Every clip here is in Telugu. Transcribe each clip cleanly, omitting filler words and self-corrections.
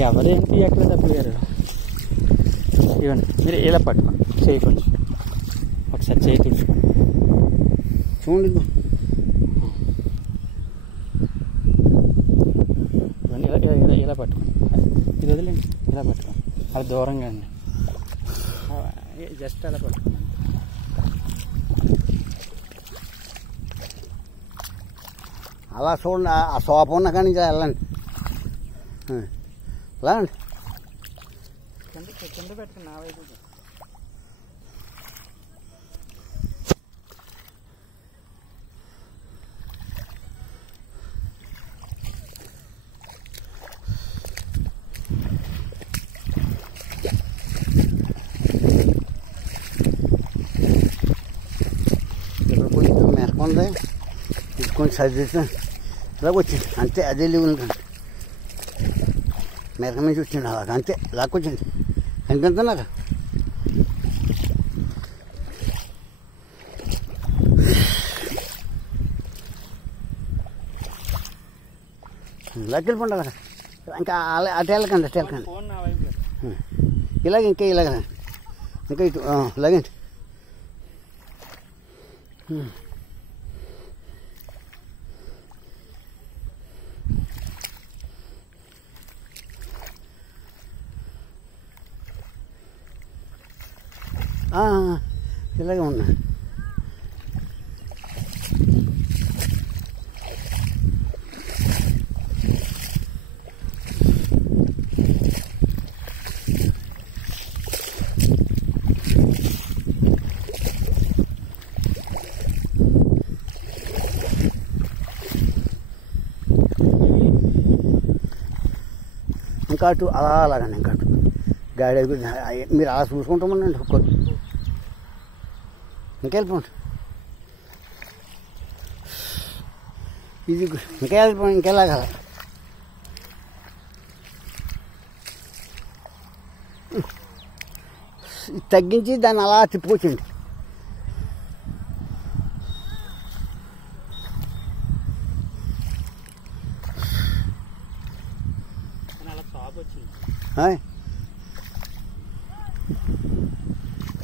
ఎవరేంటి ఎక్కడ తప్పుడు గారు ఇవ్వండి మీరు ఇలా పట్టుకోండి చేయి కొంచెం ఒకసారి చేయి తీసుకోండి చూడండి ఇవ్వండి ఇలా పట్టుకోండి ఇది వదిలేండి ఇలా పట్టుకోండి అది దూరంగా అండి జస్ట్ అలా పట్టుకోండి అలా చూడండి ఆ సోప ఉన్న కాడి నుంచి వెళ్ళండి వెళ్ళండి కింద పెట్టండి నా వైపు ఇక్కడ కొంచెం మెరకుంది ఇది కొంచెం సర్దిస్తాను ఇలాగ వచ్చింది అంతే అదే లేవు ఉంటుంది మెరక నుంచి వచ్చింది అలాగ అంతే లాక్కొచ్చింది కనిపిస్తున్నారు వెళ్ళిపోండి కదా ఇంకా అటు వెళ్ళకండి ఇలాగ ఇంకా ఇలాగ ఇంకా ఇటు ఇలాగండి ఇలాగే ఉన్నా ఇంకా అటు అలాగండి ఇంకా అటు గాడి మీరు అలా చూసుకుంటామనండి ఇంకెళ్ళిపోండి ఇది ఇంకెళ్ళిపోండి ఇంకెళ్ళాగల తగ్గించి దాన్ని అలా తిప్పుకొచ్చండి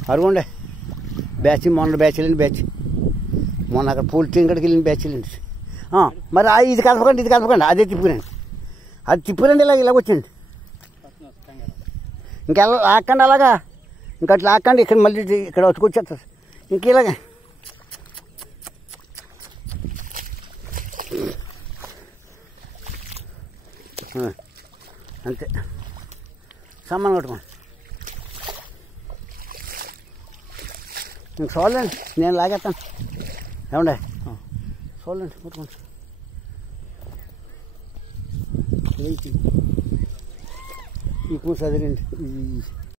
అరుగుండే బ్యాచ్ మొన్న బ్యాచ్ వెళ్ళింది బ్యాచ్ మొన్న అక్కడ పోలీస్ కాడికి వెళ్ళిన బ్యాచ్ వెళ్ళింది మరి ఇది కలపకండి అదే తిప్పుకురండి అది తిప్పురండి ఇలాగ వచ్చండి ఇంకా లాక్కండి అలాగా ఇంకా అట్లా లాక్కండి ఇక్కడ మళ్ళీ ఇక్కడ వచ్చుకొచ్చేస్తారు ఇంక ఇలాగే అంతే సమ్మని కొట్టుకోండి ఇంక చూడండి నేను లాగేస్తాను ఏమండే చూడండి కొట్టుకోండి ఈ కూర్చో చదివండి